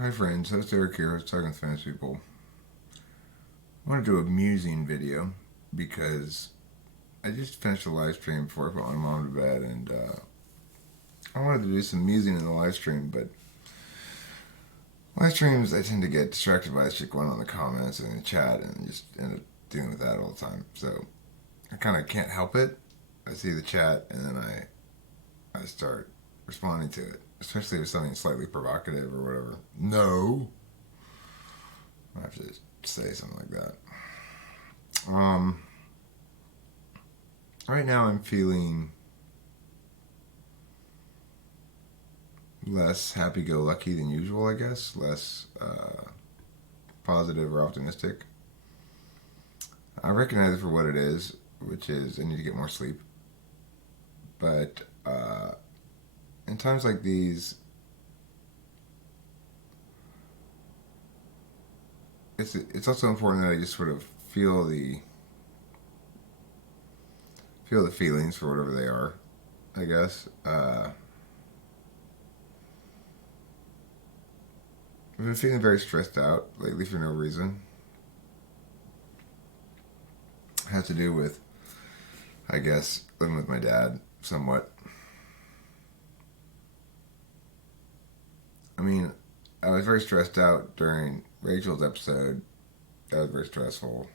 Hi friends, host Eric here, host Talking with Famous People. I want to do a musing video because I just finished a live stream before I put my mom to bed, and I wanted to do some musing in the live stream, but live streams I tend to get distracted by shit going on in the comments and in the chat and just end up dealing with that all the time. So I kind of can't help it. I see the chat and then I start responding to it, especially if it's something slightly provocative or whatever. No, I have to say something like that. Right now I'm feeling less happy-go-lucky than usual, I guess. Less positive or optimistic. I recognize it for what it is, which is I need to get more sleep. But in times like these, it's also important that I just sort of feel the feelings for whatever they are, I guess. I've been feeling very stressed out lately for no reason. It has to do with, I guess, living with my dad somewhat. I mean, I was very stressed out during Rachel's episode. That was very stressful.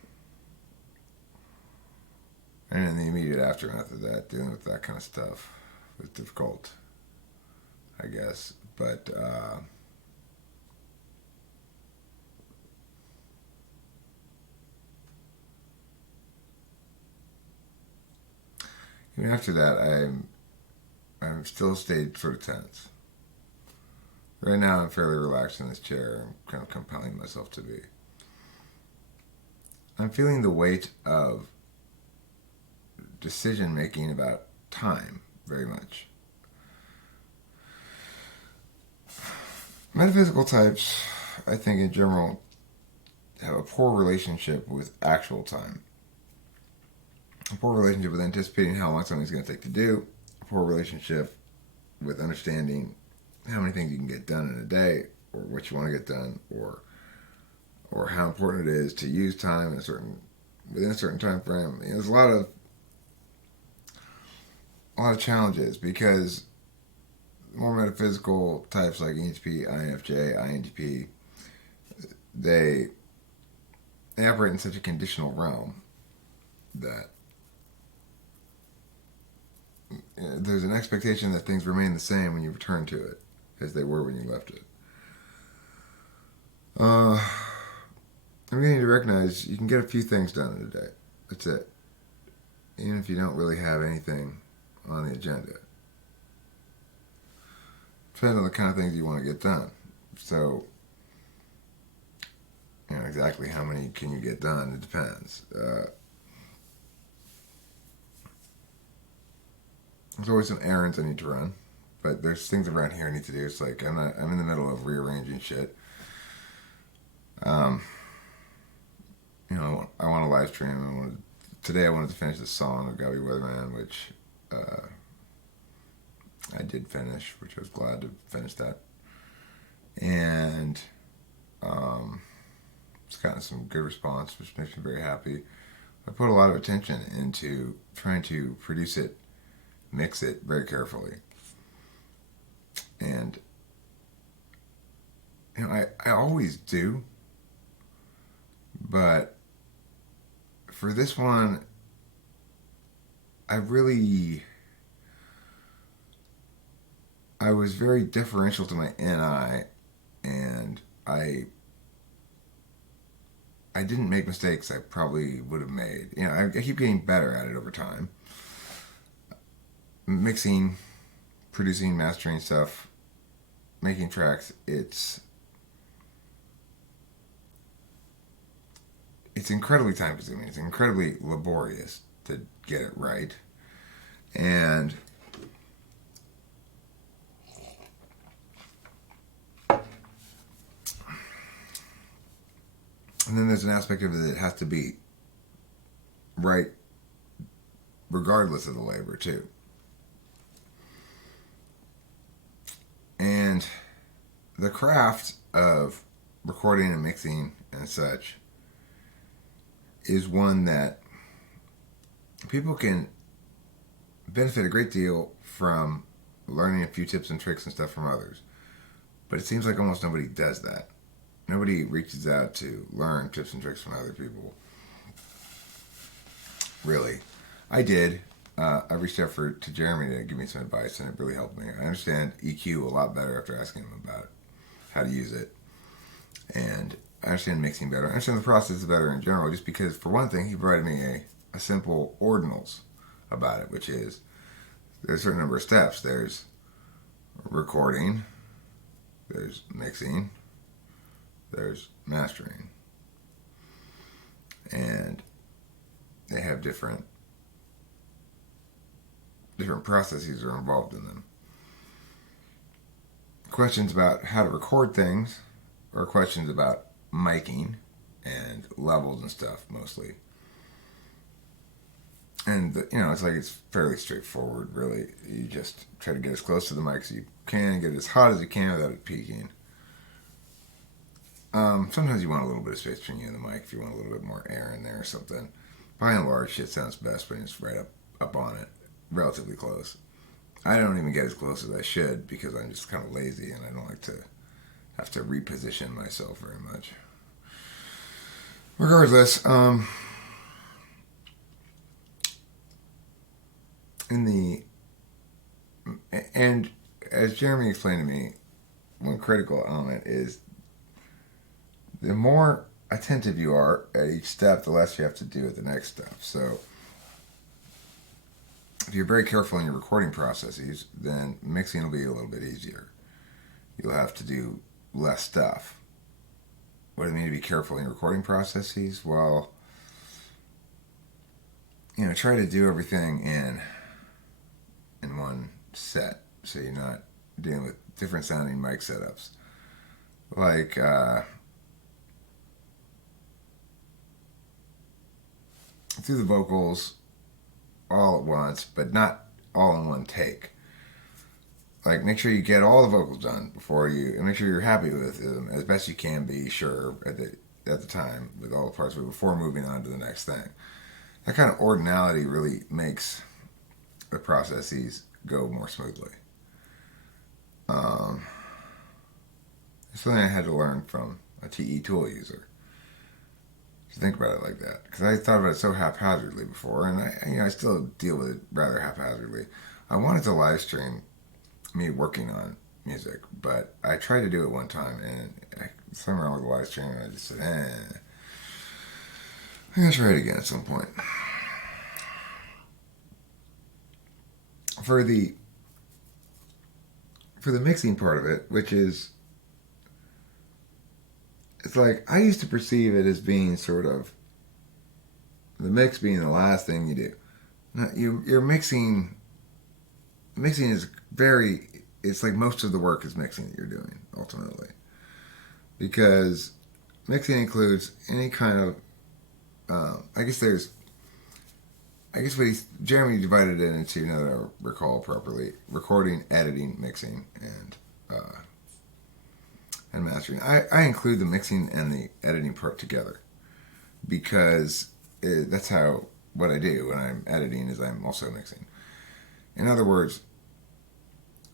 And in the immediate aftermath of that, dealing with that kind of stuff was difficult, I guess. But even after that, I'm still stayed sort of tense. Right now, I'm fairly relaxed in this chair. I'm kind of compelling myself to be. I'm feeling the weight of decision making about time very much. Metaphysical types, I think in general, have a poor relationship with actual time. A poor relationship with anticipating how long something's going to take to do. A poor relationship with understanding how many things you can get done in a day, or what you want to get done, or how important it is to use time within a certain time frame. You know, there's a lot of challenges because more metaphysical types like ENTP, INFJ, INTP, they operate in such a conditional realm that there's an expectation that things remain the same when you return to it as they were when you left it. I'm beginning to recognize you can get a few things done in a day. That's it. Even if you don't really have anything on the agenda. Depends on the kind of things you want to get done. So, you know, exactly how many can you get done? It depends. There's always some errands I need to run, but there's things around here I need to do. It's like I'm in the middle of rearranging shit. You know, I want to live stream. Today I wanted to finish the song of Gabby Weatherman, which I did finish, which I was glad to finish that. And it's gotten some good response, which makes me very happy. I put a lot of attention into trying to produce it, mix it very carefully. And, you know, I always do, but for this one, I was very differential to my NI, and I didn't make mistakes I probably would have made. You know, I keep getting better at it over time. Mixing, producing, mastering stuff, making tracks, it's incredibly time consuming. It's incredibly laborious to get it right. And then there's an aspect of it that has to be right regardless of the labor too. And the craft of recording and mixing and such is one that people can benefit a great deal from learning a few tips and tricks and stuff from others. But it seems like almost nobody does that. Nobody reaches out to learn tips and tricks from other people. Really. I did. I reached out to Jeremy to give me some advice, and it really helped me. I understand EQ a lot better after asking him about how to use it. And I understand mixing better. I understand the process better in general, just because, for one thing, he provided me a simple ordinals about it, which is there's a certain number of steps. There's recording, there's mixing, there's mastering. And they have different processes are involved in them. Questions about how to record things, or questions about miking and levels and stuff mostly. And it's like it's fairly straightforward, really. You just try to get as close to the mic as you can, get as hot as you can without it peaking. Sometimes you want a little bit of space between you and the mic if you want a little bit more air in there or something. By and large, shit sounds best when it's right up on it, relatively close. I don't even get as close as I should because I'm just kind of lazy and I don't like to have to reposition myself very much. Regardless, and as Jeremy explained to me, one critical element is the more attentive you are at each step, the less you have to do at the next step. So if you're very careful in your recording processes, then mixing will be a little bit easier. You'll have to do less stuff. What does it mean to be careful in your recording processes? Well, try to do everything in one set, so you're not dealing with different sounding mic setups. Like, through the vocals all at once, but not all in one take. Like, make sure you get all the vocals done before and make sure you're happy with them as best you can be, sure, at the time with all the parts, but before moving on to the next thing. That kind of ordinality really makes the processes go more smoothly. It's something I had to learn from a TE Tool user. To think about it like that, because I thought about it so haphazardly before, and I still deal with it rather haphazardly. I wanted to live stream me working on music, but I tried to do it one time, and something wrong with the live stream, and I just said, I'm gonna try it again at some point. For the mixing part of it, which is, it's like, I used to perceive it as being sort of, the mix being the last thing you do. Now, you're mixing is it's like most of the work is mixing that you're doing, ultimately. Because mixing includes any kind of, Jeremy divided it into, now that I recall properly, recording, editing, mixing, and mastering. I include the mixing and the editing part together because that's what I do when I'm editing is I'm also mixing. In other words,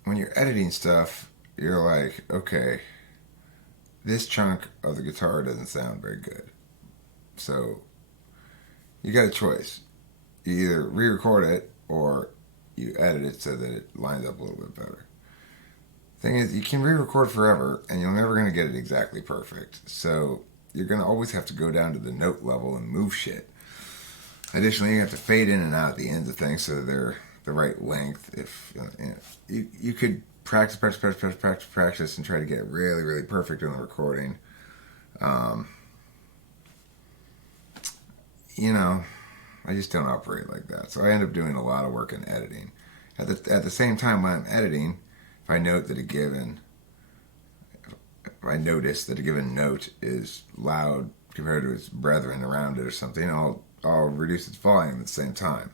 when you're editing stuff, you're like, okay, this chunk of the guitar doesn't sound very good. So you got a choice. You either re-record it or you edit it so that it lines up a little bit better. Thing is, you can re-record forever, and you're never going to get it exactly perfect. So you're going to always have to go down to the note level and move shit. Additionally, you have to fade in and out the ends of things so they're the right length. If you could practice, and try to get really, really perfect on the recording. I just don't operate like that. So I end up doing a lot of work in editing. At the same time, when I'm editing, if I notice that a given note is loud compared to its brethren around it or something, I'll reduce its volume at the same time.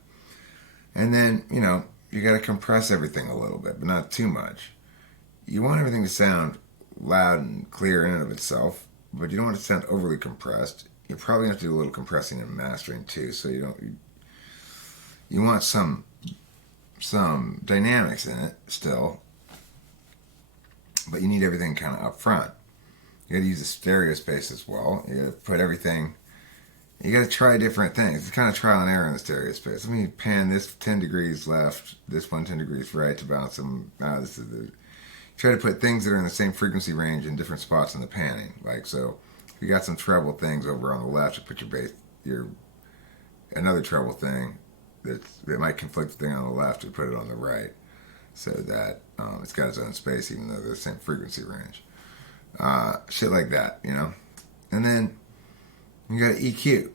And then, you got to compress everything a little bit, but not too much. You want everything to sound loud and clear in and of itself, but you don't want it to sound overly compressed. You probably have to do a little compressing and mastering too, so you want some dynamics in it still, but you need everything kind of up front. You got to use the stereo space as well. You got to put everything. You got to try different things. It's kind of trial and error in the stereo space. Let me pan this 10 degrees left, this one 10 degrees right to bounce them. This is the. Try to put things that are in the same frequency range in different spots in the panning. Like so, if you got some treble things over on the left, you put your bass, another treble thing that might conflict the thing on the left, you put it on the right, so that it's got its own space even though they're the same frequency range. Shit like that, you know. And then you got EQ,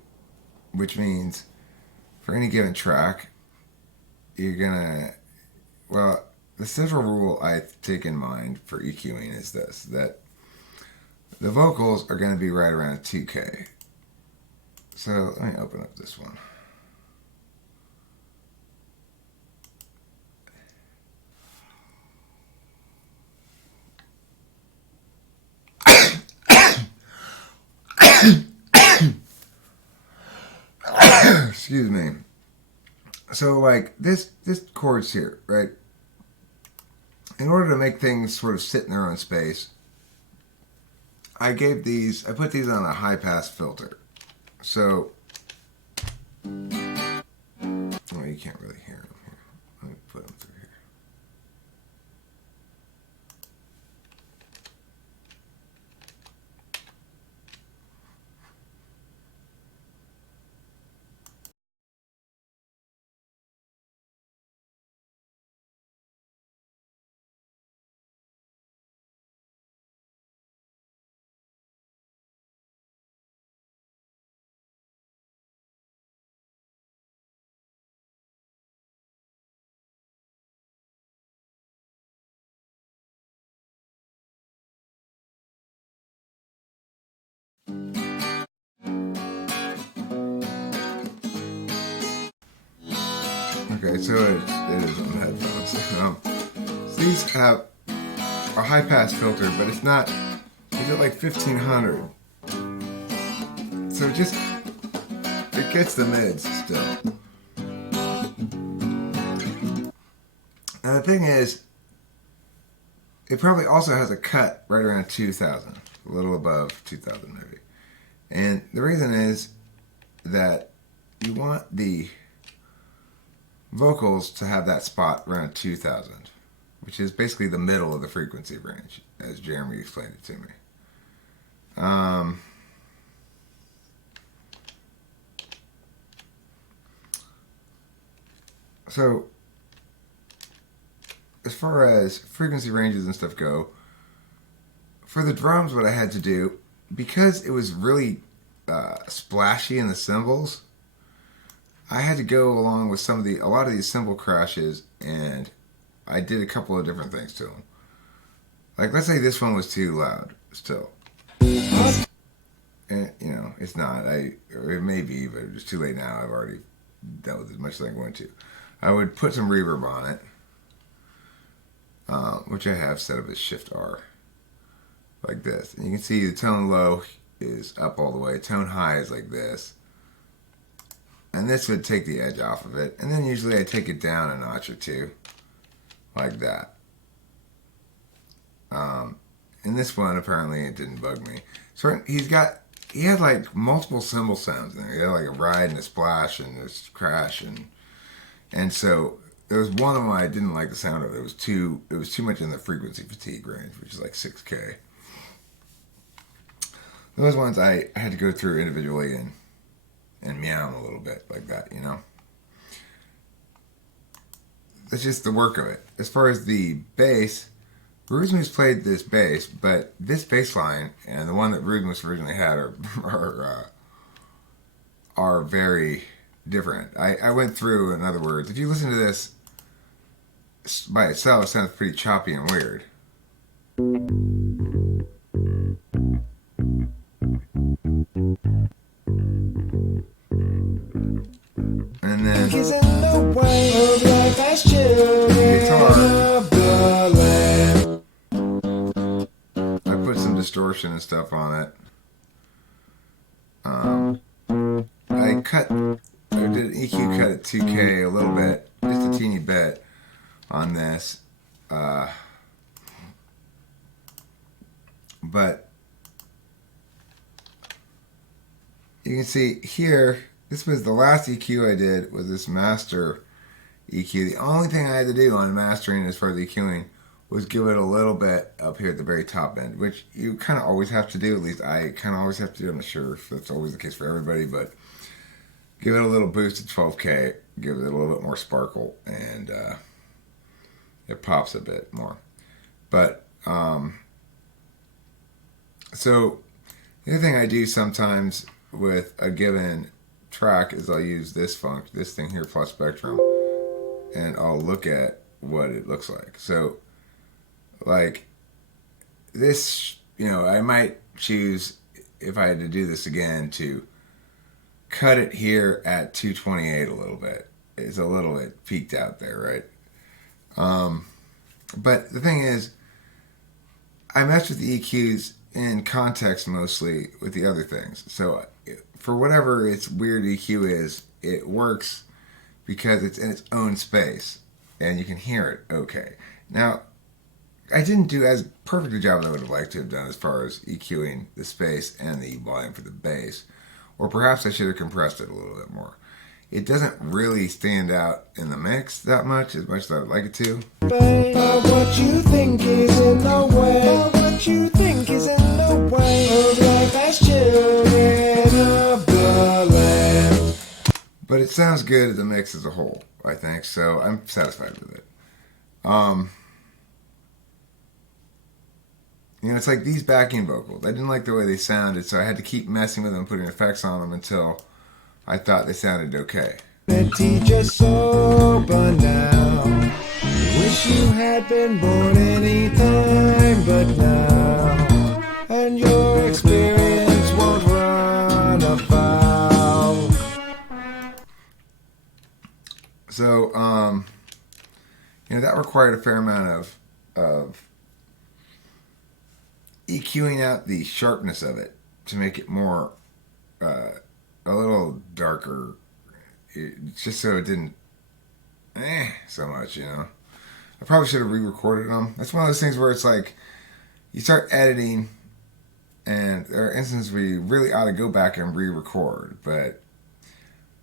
which means for any given track, you're gonna, well, the central rule I take in mind for EQing is this, that the vocals are going to be right around 2K. So let me open up this one. Excuse me. So like this chord's here, right? In order to make things sort of sit in their own space, I put these on a high pass filter. So, oh, you can't really hear them here. Let me put them through here. Okay, so it is on the headphones. So these have a high pass filter, but it's not. It's at like 1500. So it gets the mids still. And the thing is, it probably also has a cut right around 2000, a little above 2000 maybe. And the reason is that you want the vocals to have that spot around 2000, which is basically the middle of the frequency range, as Jeremy explained it to me. So, as far as frequency ranges and stuff go, for the drums, what I had to do, because it was really splashy in the cymbals, I had to go along with a lot of these cymbal crashes, and I did a couple of different things to them. Like, let's say this one was too loud still. And, you know, it's not. It may be, but it's too late now. I've already dealt with as much as I'm going to. I would put some reverb on it, which I have set up as Shift R, like this. And you can see the tone low is up all the way. Tone high is like this. And this would take the edge off of it. And then usually I take it down a notch or two, like that. In this one, apparently it didn't bug me. So he had like multiple cymbal sounds in there. He had like a ride and a splash and a crash, and so there was one of them I didn't like the sound of. It was too much in the frequency fatigue range, which is like 6K. Those ones I had to go through individually and meow them a little bit like that, you know. That's just the work of it. As far as the bass, Rhythmus played this bass, but this bass line and the one that Rhythmus originally had are very different. I went through, in other words, if you listen to this by itself, it sounds pretty choppy and weird. And then the guitar, I distortion and stuff on it. I did an EQ cut at 2K a little bit, just a teeny bit on this. But you can see here, this was the last EQ I did with this master EQ. The only thing I had to do on mastering as far as EQing was give it a little bit up here at the very top end, which you kind of always have to do. At least I kind of always have to do. I'm not sure if that's always the case for everybody, but give it a little boost at 12K, give it a little bit more sparkle, and it pops a bit more. But so the other thing I do sometimes with a given track is I'll use this thing here, plus spectrum, and I'll look at what it looks like. So like this, I might choose, if I had to do this again, to cut it here at 228 a little bit. It's a little bit peaked out there, right? But the thing is, I mess with the EQs in context mostly with the other things. So for whatever its weird EQ is, it works because it's in its own space and you can hear it okay. Now, I didn't do as perfect a job as I would have liked to have done as far as EQing the space and the volume for the bass. Or perhaps I should have compressed it a little bit more. It doesn't really stand out in the mix that much as I would like it to. What you think is in the way. What you think is in the way of life as children of the land. But it sounds good as a mix as a whole, I think. So I'm satisfied with it. It's like these backing vocals. I didn't like the way they sounded, so I had to keep messing with them, putting effects on them until I thought they sounded okay. The teacher's sober now. Wish you had been born any time but now. And your experience won't run afoul. So, that required a fair amount of EQing out the sharpness of it to make it more, a little darker, just so it didn't, so much, I probably should have re-recorded them. That's one of those things where it's like, you start editing, and there are instances where you really ought to go back and re-record, but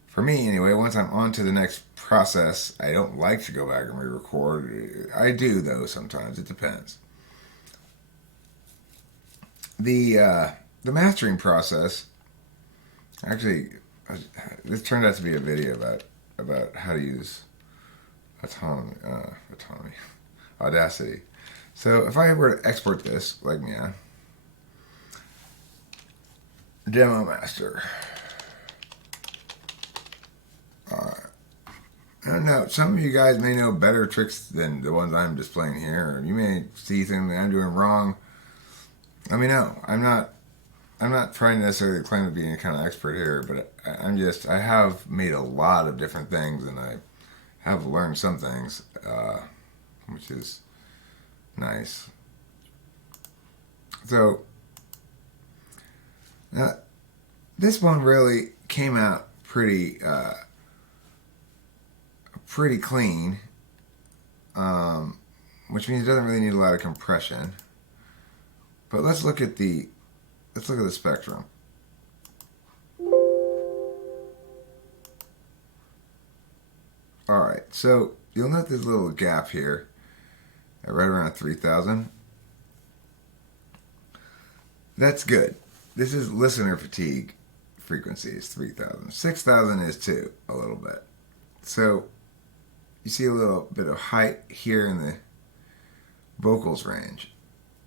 for me anyway, once I'm on to the next process, I don't like to go back and re-record. I do, though, sometimes. It depends. The mastering process, actually, this turned out to be a video about how to use Audacity. So if I were to export this, like Demo Master. I don't know, some of you guys may know better tricks than the ones I'm displaying here. You may see something I'm doing wrong. Let me know. I'm not trying to necessarily claim to be any kind of expert here, but I have made a lot of different things, and I have learned some things, which is nice. So, this one really came out pretty clean, which means it doesn't really need a lot of compression. But let's look at the spectrum. All right, so you'll note this little gap here, right around 3,000. That's good. This is listener fatigue frequency is 3,000. 6,000 is too, a little bit. So you see a little bit of height here in the vocals range.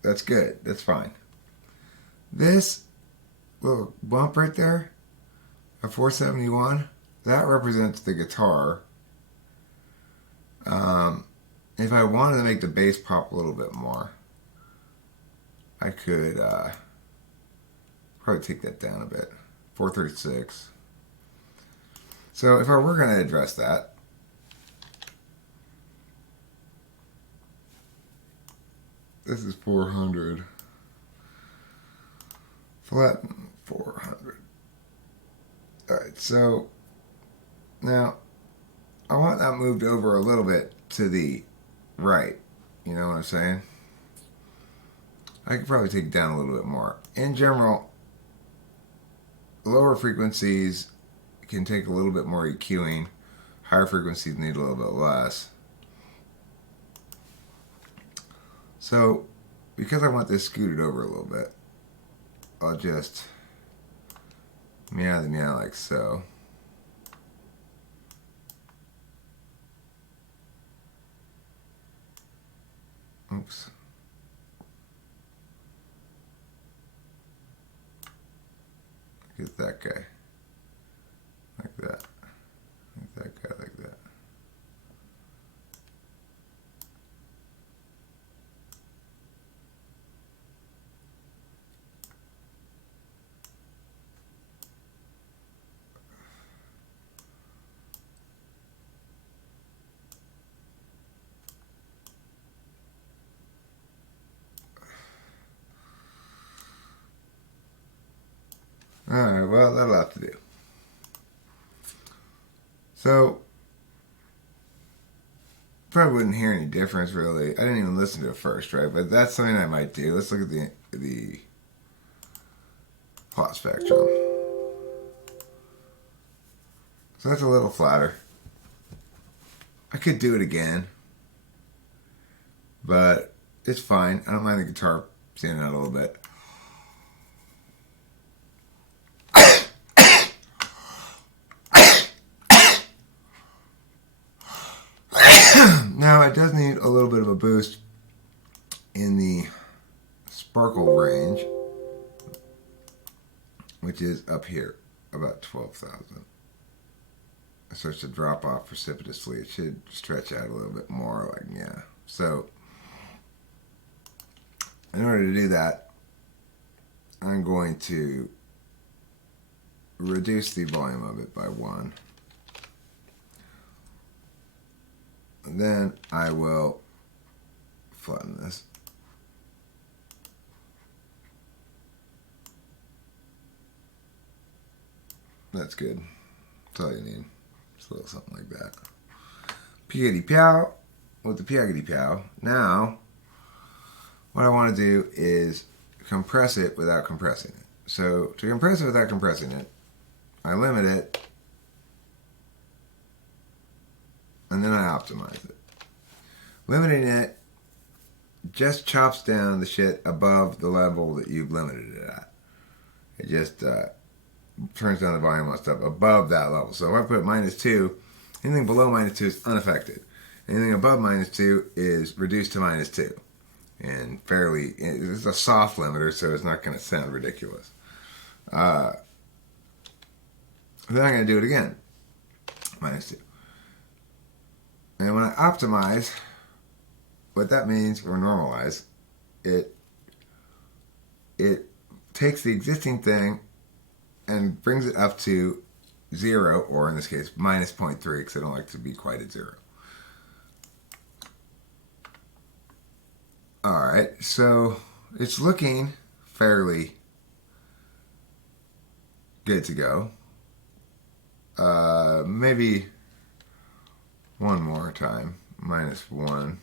That's good. That's fine. This little bump right there, a 471, that represents the guitar. If I wanted to make the bass pop a little bit more, I could probably take that down a bit. 436. So if I were going to address that, this is 400. Flatten 400. Alright, so now I want that moved over a little bit to the right. You know what I'm saying? I could probably take it down a little bit more. In general, lower frequencies can take a little bit more EQing. Higher frequencies need a little bit less. So, because I want this scooted over a little bit, I'll just meow the meow like so. Oops. Get that guy. Like that. Like that guy like that. Alright, well, that'll have to do. So, probably wouldn't hear any difference really. I didn't even listen to it first, right? But that's something I might do. Let's look at the plot spectrum. So that's a little flatter. I could do it again, but it's fine. I don't mind the guitar standing out a little bit. Now it does need a little bit of a boost in the sparkle range, which is up here, about 12,000. It starts to drop off precipitously. It should stretch out a little bit more, like, yeah. So, in order to do that, I'm going to reduce the volume of it by 1. And then I will flatten this. That's good. That's all you need. Just a little something like that. Piggity pow with the piggity pow. Now, what I want to do is compress it without compressing it. So, to compress it without compressing it, I limit it, and then I optimize it. Limiting it just chops down the shit above the level that you've limited it at. It just turns down the volume on stuff above that level. So if I put -2, anything below -2 is unaffected. Anything above -2 is reduced to -2. And fairly, it's a soft limiter, so it's not going to sound ridiculous. Then I'm going to do it again. -2. And when I optimize, what that means, or normalize, it takes the existing thing and brings it up to 0, or in this case, -0.3, because I don't like to be quite at 0. Alright, so it's looking fairly good to go. Maybe one more time. -1.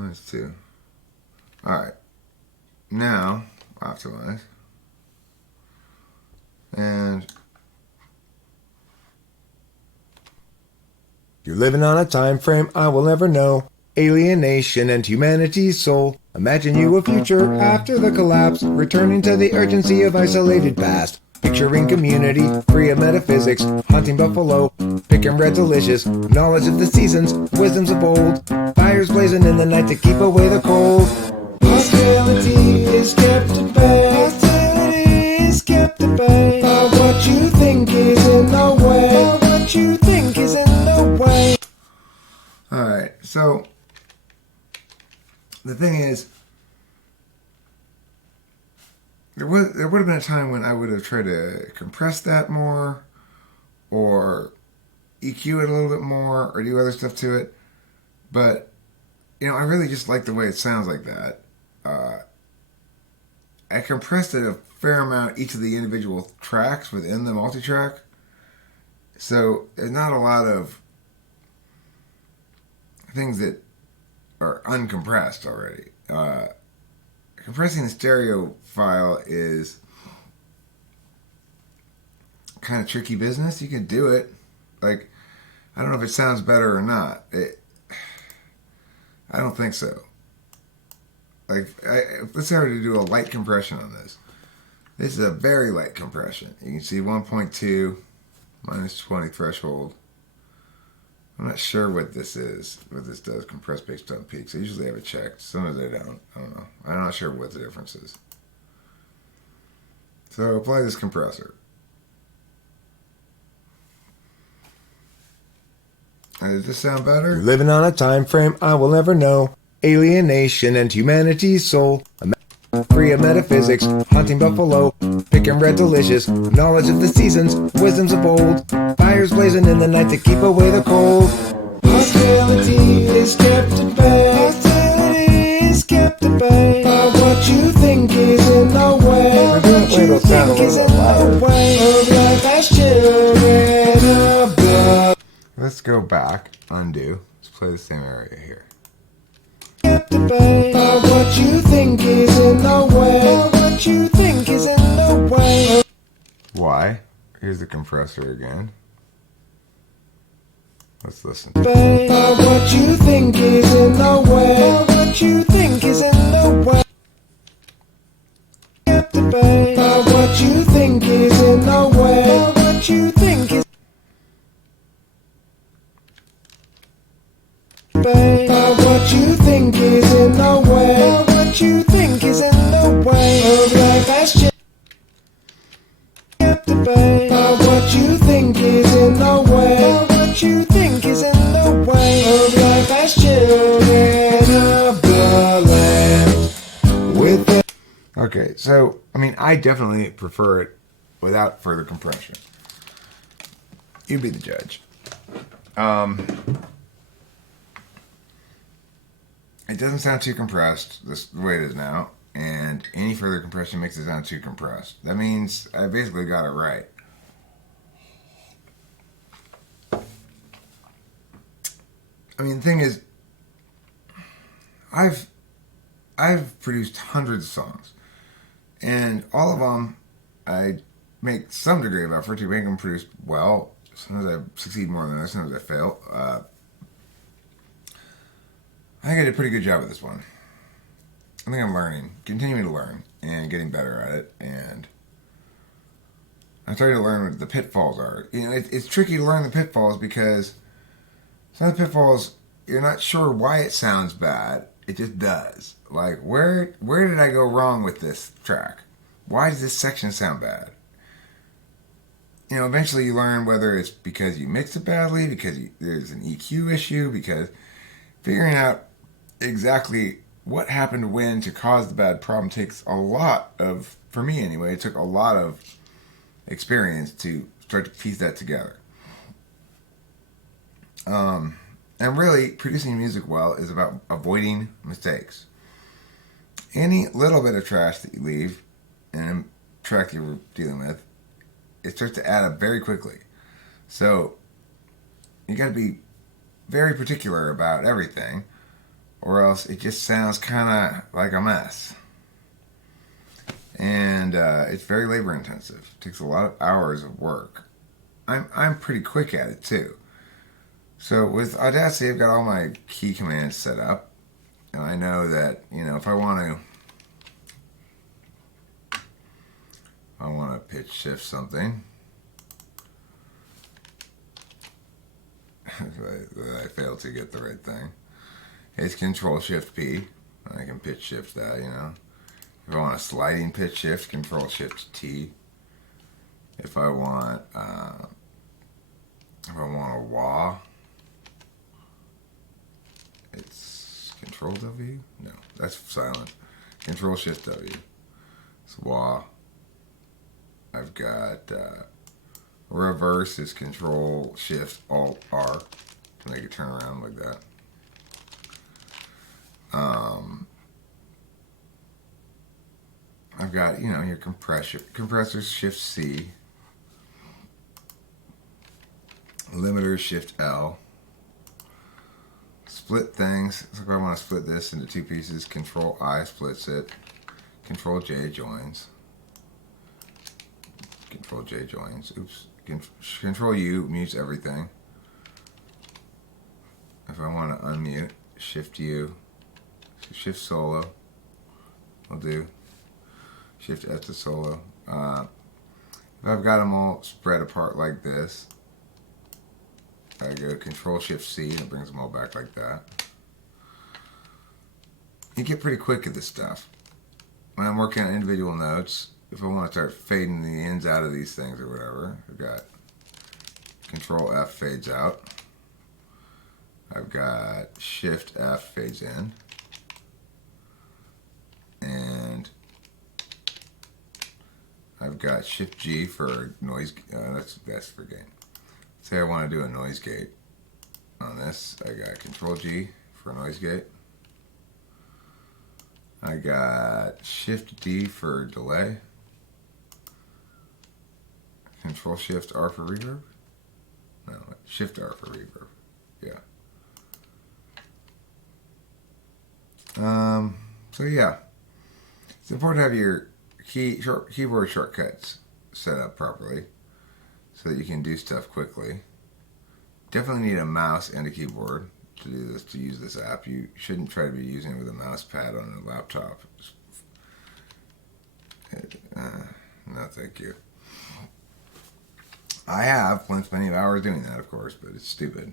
-2. Alright. Now, optimize. And You're living on a time frame I will never know. Alienation and humanity's soul. Imagine you a future after the collapse, returning to the urgency of isolated past. Picturing community, free of metaphysics, hunting buffalo, picking red delicious, knowledge of the seasons, wisdoms of old, fires blazing in the night to keep away the cold. Hostility is kept at bay. Hostility is kept at bay. But what you think is in the way. But what you think is in the way. alright, so the thing is, there would have been a time when I would have tried to compress that more, or EQ it a little bit more, or do other stuff to it. But, I really just like the way it sounds like that. I compressed it a fair amount, each of the individual tracks within the multi-track. So there's not a lot of things that are uncompressed already. Compressing the stereo file is kind of tricky business. You can do it. Like, I don't know if it sounds better or not. I don't think so. Like, let's try to do a light compression on this. This is a very light compression. You can see 1.2 minus 20 threshold. I'm not sure what this is, what this does, compress based on peaks. I usually have it checked. Sometimes I don't. I don't know. I'm not sure what the difference is. So apply this compressor. Does this sound better? Living on a time frame I will never know. Alienation and humanity's soul. Free of metaphysics, hunting buffalo, picking red delicious, knowledge of the seasons, wisdoms of old, fires blazing in the night to keep away the cold. Hostility is kept at bay. Hostility is kept at bay. What you think is in the way. What you think is in the way of life as children of blood. Let's go back, undo. Let's play the same area here. What you think is in the way. What you think is in the way. Why? Here's the compressor again. Let's listen. What you think is in the way. What you think is in the way. What you think is in the way. What you think is. What you think is in the way. What you think is in the way of life as children. What you think is in the way. What you think is in the way of life as children of the land. With the Okay, so, I definitely prefer it without further compression. You be the judge. It doesn't sound too compressed, the way it is now, and any further compression makes it sound too compressed. That means I basically got it right. The thing is, I've produced hundreds of songs, and all of them I make some degree of effort to make them produced well. Sometimes I succeed more than others, sometimes I fail. I think I did a pretty good job with this one. I think I'm learning, continuing to learn, and getting better at it, and I'm starting to learn what the pitfalls are. It's tricky to learn the pitfalls because some of the pitfalls, you're not sure why it sounds bad. It just does. Like, where did I go wrong with this track? Why does this section sound bad? Eventually you learn whether it's because you mix it badly, because there's an EQ issue, because figuring out exactly what happened when to cause the bad problem takes a lot of, for me anyway, it took a lot of experience to start to piece that together. And really, producing music well is about avoiding mistakes. Any little bit of trash that you leave in a track you're dealing with, it starts to add up very quickly. So, you gotta be very particular about everything, or else it just sounds kind of like a mess. And it's very labor intensive. It takes a lot of hours of work. I'm pretty quick at it too. So with Audacity, I've got all my key commands set up, and I know that if I want to pitch shift something. I failed to get the right thing. It's Control Shift P. I can pitch shift that, If I want a sliding pitch shift, Control Shift T. If I want a wah, it's Control W. No, that's silent. Control Shift W. It's wah. I've got reverse is Control Shift Alt R to make it turn around like that. I've got, your compressors, Shift C, limiter, Shift L, split things. So if I want to split this into two pieces, Control I splits it, Control J joins, Control J joins. Oops. Control U mutes everything. If I want to unmute, Shift U, Shift Solo will do. Shift F to solo. If I've got them all spread apart like this, I go Control Shift C and it brings them all back like that. You get pretty quick at this stuff. When I'm working on individual notes, if I want to start fading the ends out of these things or whatever, I've got Control F fades out. I've got Shift F fades in. And I've got Shift G for noise. That's for gain. Say I want to do a noise gate on this. I got Control G for noise gate. I got Shift D for delay. Control Shift R for reverb. No, Shift R for reverb. Yeah. So yeah, it's important to have your keyboard shortcuts set up properly so that you can do stuff quickly. Definitely need a mouse and a keyboard to do this, to use this app. You shouldn't try to be using it with a mouse pad on a laptop. No, thank you. I have plenty of hours doing that, of course, but it's stupid.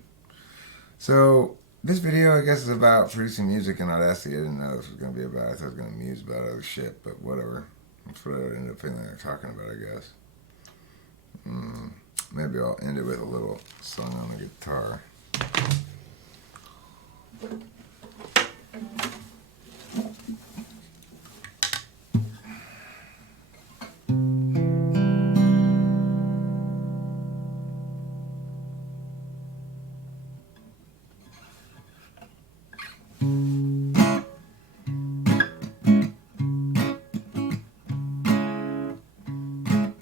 So this video, I guess, is about producing music in Audacity. I didn't know this was going to be about. I thought I was going to muse about other shit, but whatever. That's what I ended up feeling like talking about, I guess. Maybe I'll end it with a little song on the guitar.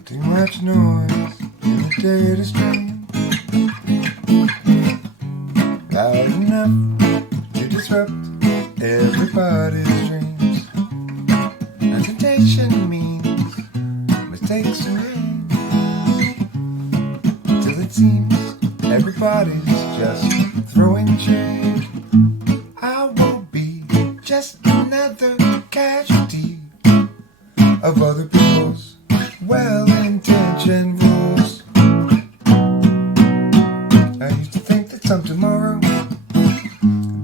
Too much noise in the data stream, loud enough to disrupt everybody's dreams. And temptation means mistakes are made, till it seems everybody's just throwing shade. I won't be just another casualty of other people's well-intentioned rules. I used to think that some tomorrow,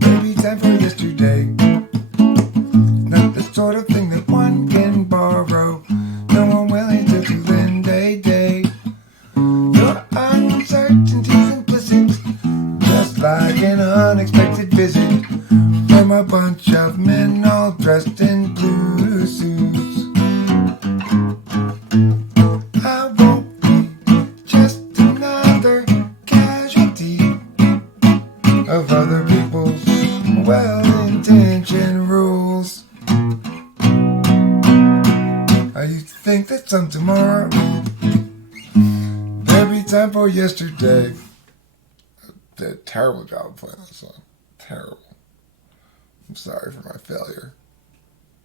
maybe time for yesterday, not the sort of thing that one can borrow. No one willing to lend a day. Your uncertainty's implicit, just like an unexpected visit from a bunch of men all dressed in blue suits. I won't be just another casualty of other people's well-intentioned rules. I used to think that some tomorrow, every time for yesterday. I did a terrible job playing that song. Terrible. I'm sorry for my failure.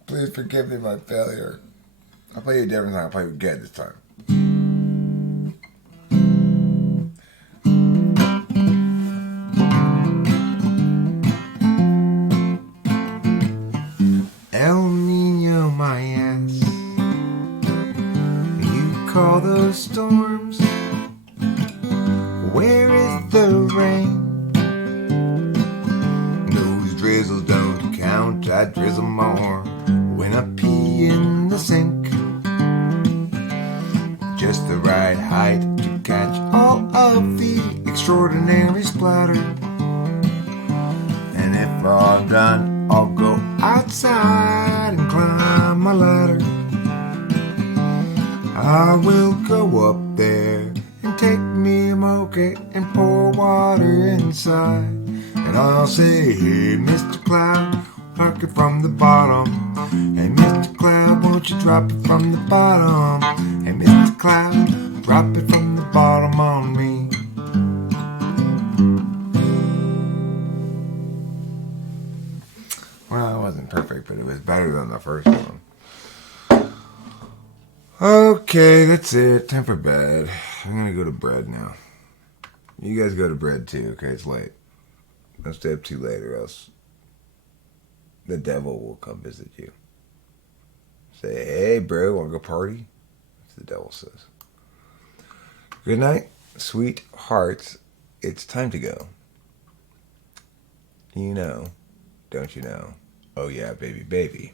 Please forgive me my failure. I'll play you a different time. I'll play you again this time. El Nino, my ass. You call those storms. Where is the rain? Those drizzles don't count. I drizzle more when I pee in the sink. Just the right height to catch all of the extraordinary splatter. And if I'm done, I'll go outside and climb my ladder. I will go up there and take me a mocha and pour water inside. And I'll say, hey, Mr. Cloud, pluck it from the bottom. Hey, Mr. Cloud, won't you drop it from the bottom? Hey, Mr. Cloud, drop it from the bottom on me. Well, it wasn't perfect, but it was better than the first one. Okay, that's it. Time for bed. I'm gonna go to bed now. You guys go to bed too, okay? It's late. Don't stay up too late or else the devil will come visit you. Say, hey bro, wanna go party? That's what the devil says. Good night, sweet hearts. It's time to go. You know, don't you know? Oh yeah, baby, baby.